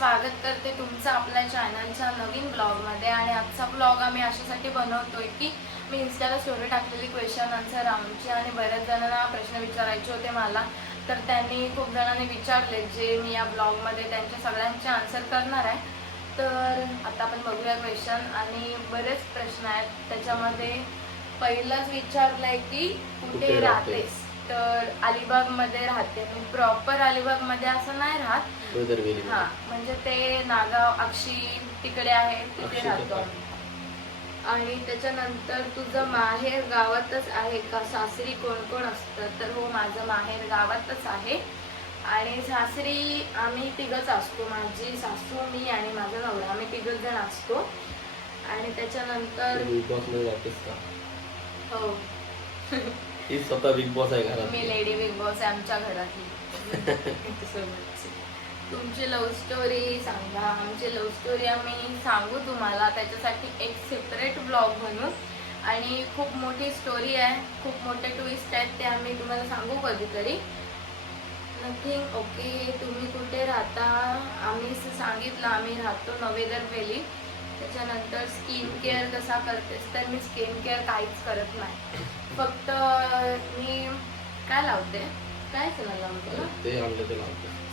स्वागत करते तुमचं आपल्या चॅनलच्या नवीन ब्लॉगमध्ये आणि आजचा ब्लॉग आम्ही अशासाठी बनवतोय की मी इन्स्टाला स्टोरी टाकलेली क्वेश्चन आन्सर राऊंडची आणि बऱ्याच जणांना प्रश्न विचारायचे होते मला. तर त्यांनी खूप जणांनी विचारले जे मी या ब्लॉगमध्ये त्यांच्या सगळ्यांचे आन्सर करणार आहे. तर आता आपण बघूया क्वेश्चन आणि बरेच प्रश्न आहेत. त्याच्यामध्ये पहिलाच विचारलंय की कुठे कुठे राहतेस? तर अलिबागमध्ये राहते. मी प्रॉपर अलिबागमध्ये असं नाही राहत. हा म्हणजे ते नागाव अक्षी तिकडे आहे तिथे राहतो. आम्ही. आणि त्याच्यानंतर तुझं माहेर गावातच आहे का? सासरी कोण कोण असतं? तर हो माझं माहेर गावातच आहे. आणि सासरी आम्ही तिघच असतो. माझी सासू मी आणि माझा नवरा. आम्ही तिघच जण असतो. आणि त्याच्यानंतर बिग बॉसमध्ये जातेस का? हो. ही स्वतः बिग बॉस आहे घरात मी लेडी बिग बॉस आहे आमच्या घरातली. तुमची लव्ह स्टोरी सांगा. आमची लव्ह स्टोरी आम्ही सांगू तुम्हाला. त्याच्यासाठी एक सेपरेट ब्लॉग बनवू. आणि खूप मोठी स्टोरी आहे. खूप मोठे ट्विस्ट आहेत. ते आम्ही तुम्हाला सांगू कधीतरी. नथिंग ओके तुम्ही कुठे राहता? आम्ही सांगितलं. आम्ही राहतो नवेदर वेली त्याच्यानंतर स्किन केअर कसा करतेस तर मी स्किन केअर काहीच करत नाही. फक्त मी काय लावते? काय लावते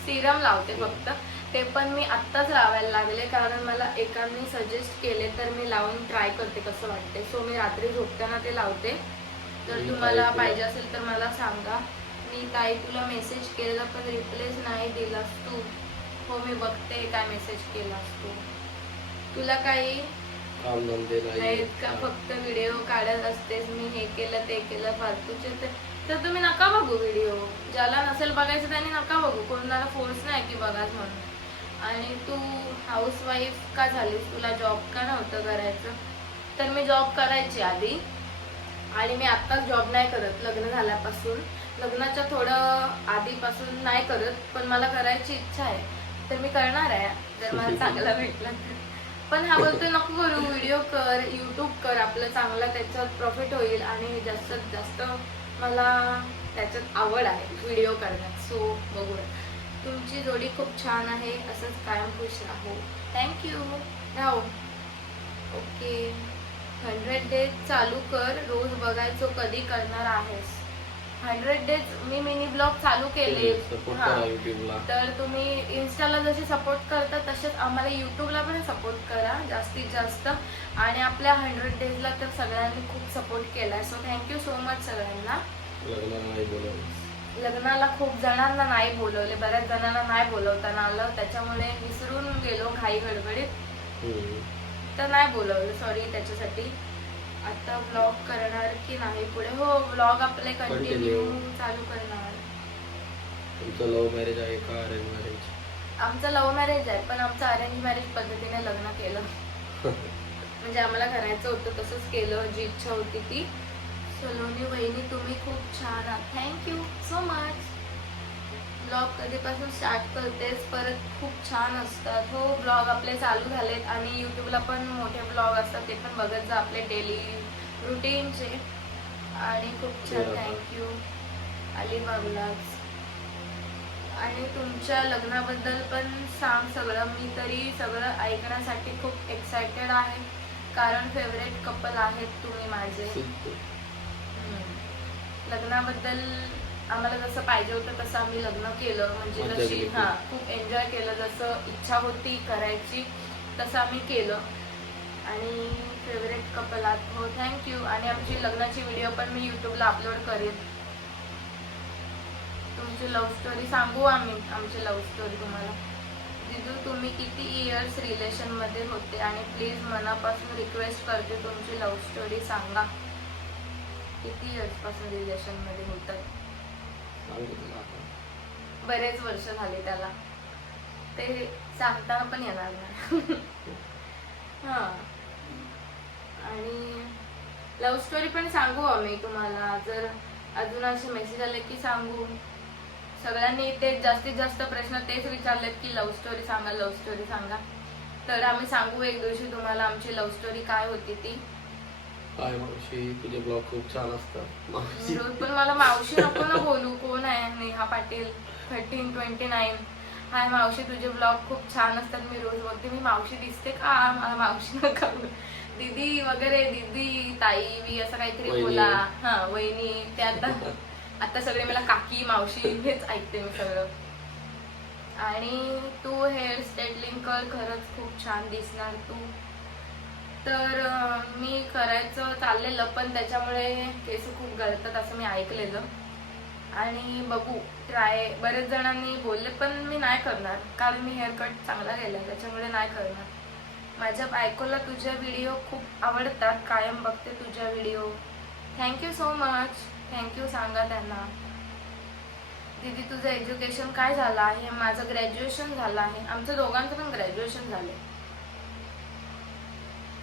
सिरम लावते फक्त. ते पण मी आत्ताच लावायला लागले कारण मला एकाने सजेस्ट केले तर मी लावून ट्राय करते कसं वाटते सो मी रात्री झोपताना ते लावते. जर मी तुम्हाला. पाहिजे असेल तर मला सांगा. मी ताई तुला मेसेज केलेला पण रिप्लेस नाही दिलास तू. हो मी बघते काय मेसेज केलास तू. तुला काही काम धंदे नाहीत का? फक्त व्हिडिओ काढत असतेस मी हे केलं ते केलं फालतूचे ते तर तुम्ही नका बघू व्हिडिओ ज्याला नसेल बघायचं त्यांनी नका बघू. कोणाला फोर्स नाही की बघाच म्हणून. आणि तू हाऊस वाईफ का झालीस? तुला जॉब का नव्हतं करायचं? तर मी जॉब करायची आधी. आणि मी आत्ताच जॉब नाही करत लग्न झाल्यापासून. लग्नाच्या थोडं आधीपासून नाही करत पण मला करायची इच्छा आहे. तर मी करणार आहे. जर मला चांगला भेटला तर. पण हा बोलतोय नको करू व्हिडिओ कर युट्यूब कर आपलं चांगलं त्याच्यात प्रॉफिट होईल आणि जास्तीत जास्त मला त्याच्यात आवड आहे व्हिडिओ करण्यात. सो बघूया. तुमची जोडी खूप छान आहे असंच कायम खुश राहू. थँक्यू राहू. ओके हंड्रेड डेज चालू कर रोज बघायचो कधी करणार आहेस. हंड्रेड डेज मी मिनी ब्लॉग चालू केले हा. तर तुम्ही इन्स्टाला जसे सपोर्ट करता तसेच आम्हाला यूट्यूबला पण सपोर्ट करा जास्तीत जास्त. आणि आपल्या हंड्रेड डेजला तर सगळ्यांनी खूप सपोर्ट केलाय. सो थँक्यू सो मच सगळ्यांना. लग्नाला खूप जणांना नाही बोलवले बऱ्याच जणांना नाही बोलवताना आलं. त्याच्यामुळे विसरून गेलो घाई गडबडीत. तर नाही बोलवलं सॉरी त्याच्यासाठी. आता ब्लॉग करणार की नाही पुढे? हो ब्लॉग आपले कंटिन्यू. चालू करणार. तुमचं लव्ह मॅरेज आहे का अरेंज मॅरेज आमचं लव्ह मॅरेज आहे पण आमचं अरेंज मॅरेज पद्धतीने लग्न केलं. म्हणजे आम्हाला करायचं होतं तसंच केलं. जी इच्छा होती ती. सलोनी वहिनी तुम्ही खूप छान आहात. Thank you so much blog कधीपासून स्टार्ट करतेस परत खूप छान असतात. हो ब्लॉग आपले चालू झालेत आणि यूट्यूबला पण मोठे ब्लॉग असतात ते पण बघत जा आपले डेली रुटीनचे आणि खूप छान. थँक्यू अलिबागलाच आणि तुमच्या लग्नाबद्दल पण सांग सगळं. मी तरी सगळं ऐकण्यासाठी खूप एक्सायटेड आहे. कारण फेवरेट कपल आहेत तुम्ही माझे. लग्नाबद्दल आम्हाला जसं पाहिजे होतं तसं आम्ही लग्न केलं. म्हणजे जशी. हा खूप एन्जॉय केलं. जसं इच्छा होती करायची तसं आम्ही केलं. आणि फेवरेट कपल आहात. हो थँक्यू आणि आमची लग्नाची व्हिडिओ पण मी यूट्यूबला अपलोड करेन. तुमची लव्ह स्टोरी सांगू आम्ही आमची लव्ह स्टोरी तुम्हाला. दिदू तुम्ही किती इयर्स रिलेशनमध्ये होते? आणि प्लीज मनापासून रिक्वेस्ट करते तुमची लव्ह स्टोरी सांगा. किती इयर्सपासून रिलेशनमध्ये होतात. बरेच वर्ष झाले त्याला. ते सांगताना पण येणार नाही. हा. आणि लव्ह स्टोरी पण सांगू आम्ही तुम्हाला. जर अजून असे मेसेज आले की सांगू. सगळ्यांनी ते जास्तीत जास्त प्रश्न तेच विचारलेत की लव्ह स्टोरी सांगा लव्ह स्टोरी सांगा. तर आम्ही सांगू एक दिवशी तुम्हाला आमची लव्ह स्टोरी काय होती ती. काय मावशी तुझे ब्लॉग खूप छान असतात. मावशी. रोज पण मला मावशी नको ना बोलू. कोण आहे? Neha Patil thirteen twenty nine hi मावशी तुझे ब्लॉग खूप छान असतात. मी रोज बघते. मी मावशी दिसते का? मला मावशी नका बोलू. दीदी वगैरे दीदी ताई मी असं काहीतरी वहिनी. बोला. हा वहिनी ते आता आता सगळे मला काकी मावशी हेच ऐकते मी सगळं. आणि तू हेअर स्टाईलिंग कर. खरंच खूप छान दिसणार तू. तर मी करायचं चाललेलं पण त्याच्यामुळे केस खूप गळतात असं मी ऐकलेलं. आणि बघू ट्राय बरेच जणांनी बोलले पण मी नाही करणार. कारण मी हेअर कट चांगला केला त्याच्यामुळे नाही करणार. माझ्या बायकोला तुझ्या व्हिडिओ खूप आवडतात कायम बघते तुझ्या video thank you so much thank you सांगा त्यांना. दीदी तुझं एज्युकेशन काय झालं आहे? माझं ग्रॅज्युएशन झालं आहे. आमचं दोघांचं पण ग्रॅज्युएशन आहे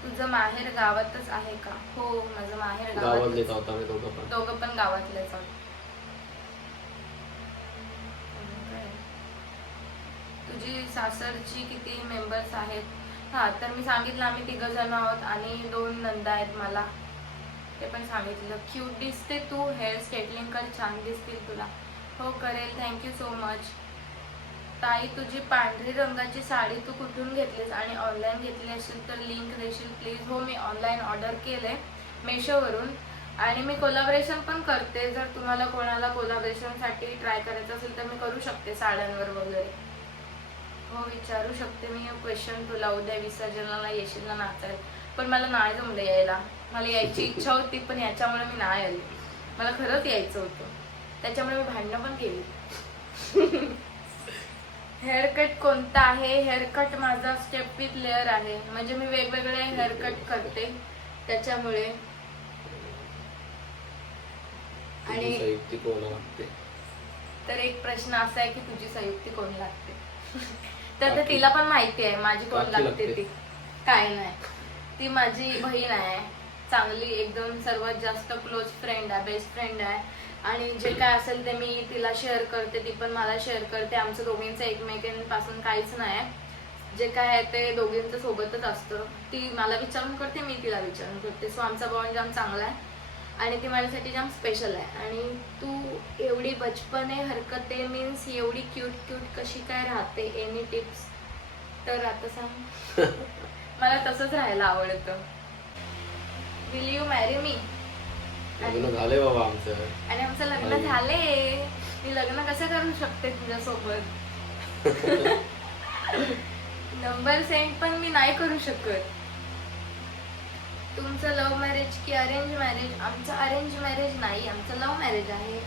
तुझं माहेर गावातच आहे का? हो माझं माहेर गावातलेच गावातच आहोत आम्ही दोघं पण. दोघं पण गावातलेच आहोत. तुझी सासरची किती मेंबर्स आहेत? हा तर मी सांगितलं आम्ही तिघ जण आहोत आणि दोन नंदा आहेत मला. ते पण सांगितलं. क्यूट दिसते तू हेअर स्ट्रेटनिंग कर छान दिसतील तुला. हो करेल. थँक्यू सो मच ताई तुझी पांढरी रंगाची साडी तू कुठून घेतलीस आणि ऑनलाईन घेतली असेल तर लिंक देशील प्लीज हो मी ऑनलाईन ऑर्डर केले मेशोवरून आणि मी कोलाबरेशन पण करते. जर तुम्हाला कोणाला कोलाबरेशनसाठी ट्राय करायचं असेल तर मी करू शकते साड्यांवर वगैरे. हो विचारू शकते मी. क्वेश्चन तुला उद्या विसर्जनाला येशील ना नाचायला. पण मला नाही जमलं यायला. मला यायची इच्छा होती पण याच्यामुळे मी नाही आली. मला खरंच यायचं होतं. त्याच्यामुळे मी भांडणं पण केली. हेअरकट कोणता आहे? हेअरकट माझा स्टेप विथ लेअर आहे. म्हणजे मी वेगवेगळे हेअरकट करते त्याच्यामुळे. आणि कोणा तर एक प्रश्न असा आहे की तुझी संयुक्ती कोण लागते? तर. तिला पण माहिती आहे माझी कोण लागते. ती? काय नाही. ती माझी बहीण आहे. चांगली एकदम सर्वात जास्त क्लोज फ्रेंड आहे बेस्ट फ्रेंड आहे. आणि जे काय असेल ते मी तिला शेअर करते ती पण मला शेअर करते. आमचं दोघींचं एकमेकांपासून काहीच नाही आहे जे काय आहे ते दोघींचं सोबतच असतं. ती मला विचारून करते मी तिला विचारून करते. सो आमचा बॉन्ड जाम चांगला आहे. आणि ती माझ्यासाठी जाम स्पेशल आहे. आणि तू एवढी बचपने हरकते मीन्स एवढी क्यूट क्यूट कशी काय राहते? एनी टिप्स तर आता सांग. मला तसंच राहायला आवडतं. विल यू मॅरी मी लग्न झाले बाबा आमचं. आणि आमचं लग्न. झाले मी लग्न कसं करू शकते तुझ्यासोबत? नंबर सेंड पण मी नाही करू शकत. तुमचं लव्ह मॅरेज की अरेंज मॅरेज आमचं अरेंज मॅरेज नाही आमचं लव्ह मॅरेज आहे.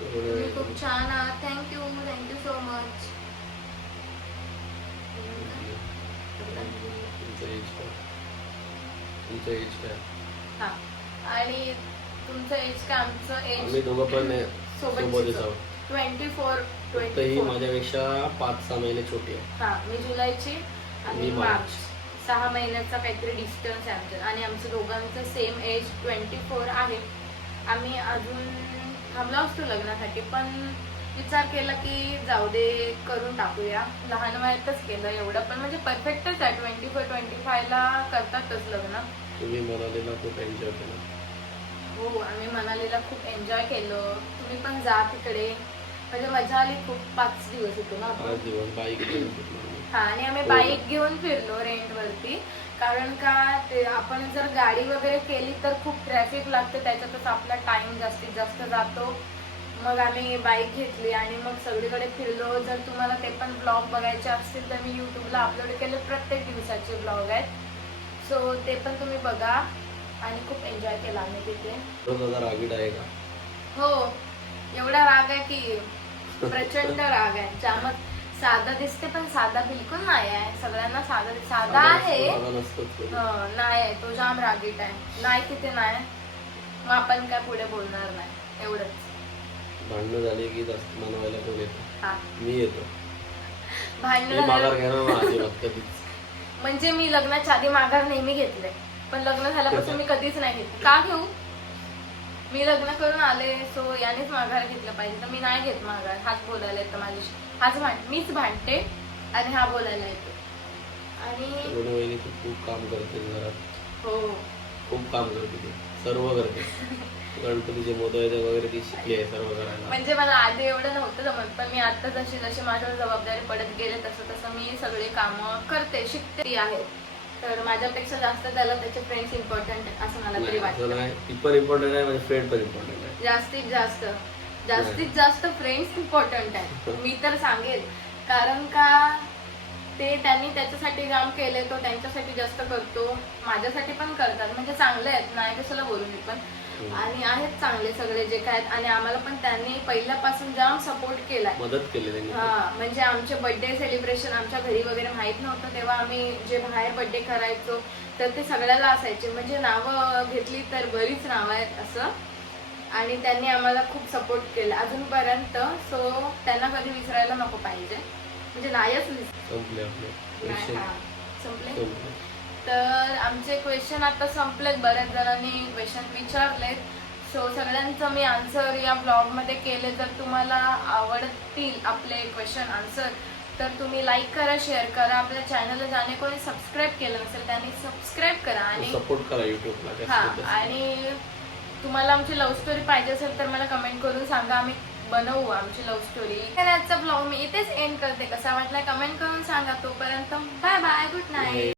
तुम्ही खूप छान आहात. Thank you thank you so much तुमचं एज काय? हा. आणि तुमचं एज का आमचं आम्ही एज दोघं पण सोबतचीच सोबतच आहोत ट्वेंटी फोर फक्त ही ट्वेंटी माझ्यापेक्षा पाच सहा महिने छोटी आहे. हा मी जुलैची आणि मी मार्च. मार्च. सहा महिन्याचा काहीतरी डिस्टन्स आहे आमचं. आणि आमचं दोघांचं सेम एज ट्वेंटी फोर आहे. आम्ही अजून थांबलो असतो लग्नासाठी पण विचार केला की जाऊ दे करून टाकूया. लहान वयातच केलं एवढं पण म्हणजे परफेक्टच आहे. ट्वेंटी फोर ट्वेंटी फायला करतातच लग्न. तुम्ही मनालीला खूप एन्जॉय केला. हो आम्ही मनालीला खूप एन्जॉय केलं. तुम्ही पण जा तिकडे. म्हणजे मजा आली खूप पाच दिवस होतो ना आपण. हा आणि आम्ही हो. बाईक घेऊन फिरलो रेंट वरती कारण का ते आपण जर गाडी वगैरे केली तर खूप ट्रॅफिक लागते त्याच्यातच आपला टाइम जास्तीत जास्त जातो. मग आम्ही बाईक घेतली आणि मग सगळीकडे फिरलो. जर तुम्हाला ते पण ब्लॉग बघायचे असतील तर मी युट्यूबला अपलोड केले प्रत्येक दिवसाचे ब्लॉग आहेत. सो ते पण तुम्ही बघा. आणि खूप एन्जॉय केला आम्ही तिथे. रागीट आहे का? हो एवढा राग आहे की प्रचंड राग आहे. ज्यामध्ये साधा दिसते पण साधा बिलकुल नाही आहे. सगळ्यांना साधा साधा आहे. हं, नाही तो जाम रागीट आहे. नाही तिथे नाही. मग आपण काय पुढे बोलणार नाही. एवढंच. भांडणं झाली की जास्त मनवायला कोण येतो? मी येतो. भांडण म्हणजे मी लग्नाच्या आधी माघार नेहमी घेतले पण लग्न झाल्यापासून मी कधीच नाही घेतली. का घेऊ? मी लग्न करून आले सो यानेच माघार घेतलं पाहिजे. तर मी नाही घेत माघार. हाच बोलायला येतं माझ्याशी. हाच भांड मीच भांडते आणि हा बोलायला येतो. आणि खूप काम करते घरात. हो. खूप काम करते ती. सर्व करते. गणपतीचे मोदक वगैरे ती शिकली आहे सर्व करायला. म्हणजे मला आधी एवढं नव्हतं जमत पण मी आता जशी जशी माझ्यावर जबाबदारी पडत गेले तसं तसं मी सगळे कामं करते शिकते. ती आहेत तर माझ्यापेक्षा जास्त त्याला त्याचे फ्रेंड्स इम्पॉर्टंट असं मला तरी वाटतं. ती पण इम्पॉर्टंट आहे माझी फ्रेंड पण इम्पॉर्टंट आहे. जास्तीत जास्त. जास्तीत जास्त फ्रेंड्स इम्पॉर्टंट आहे. मी तर सांगेल. कारण का ते त्यांनी त्याच्यासाठी काम केले तो त्यांच्यासाठी जास्त करतो. माझ्यासाठी पण करतात. म्हणजे चांगले आहेत. नाही कशाला बोलू मी पण. आणि आहेत चांगले सगळे जे काय आणि आम्हाला पण त्यांनी पहिल्यापासून जाम सपोर्ट केलाय. मदत केली त्यांनी. हा म्हणजे आमचे बर्थडे सेलिब्रेशन आमच्या घरी वगैरे माहीत नव्हतं. तेव्हा आम्ही जे बाहेर बर्थडे करायचो तर ते सगळ्याला असायचे. म्हणजे नावं घेतली तर बरीच नावं आहेत असं. आणि त्यांनी आम्हाला खूप सपोर्ट केला. अजूनपर्यंत सो त्यांना कधी विसरायला नको पाहिजे. म्हणजे नाहीच विस संपले आपले. नाही, विषय. हा. संपले? संपले. तर आमचे क्वेश्चन आता संपलेत बऱ्याच जणांनी. क्वेश्चन विचारलेत. सो सगळ्यांचं मी आन्सर या ब्लॉगमध्ये केले. जर तुम्हाला आवडतील आपले क्वेश्चन आन्सर तर तुम्ही लाईक करा शेअर करा. आपल्या चॅनलला ज्याने कोणी सबस्क्राईब केलं नसेल त्यांनी सबस्क्राईब करा आणि सपोर्ट करा युट्यूबला हा. आणि तुम्हाला आमची लव्ह स्टोरी पाहिजे असेल तर मला कमेंट करून सांगा. आम्ही बनवू आमची लव्ह स्टोरी तर आजचा ब्लॉग मी इथेच एंड करते. कसा वाटला कमेंट करून सांगा तोपर्यंत. Bye bye good night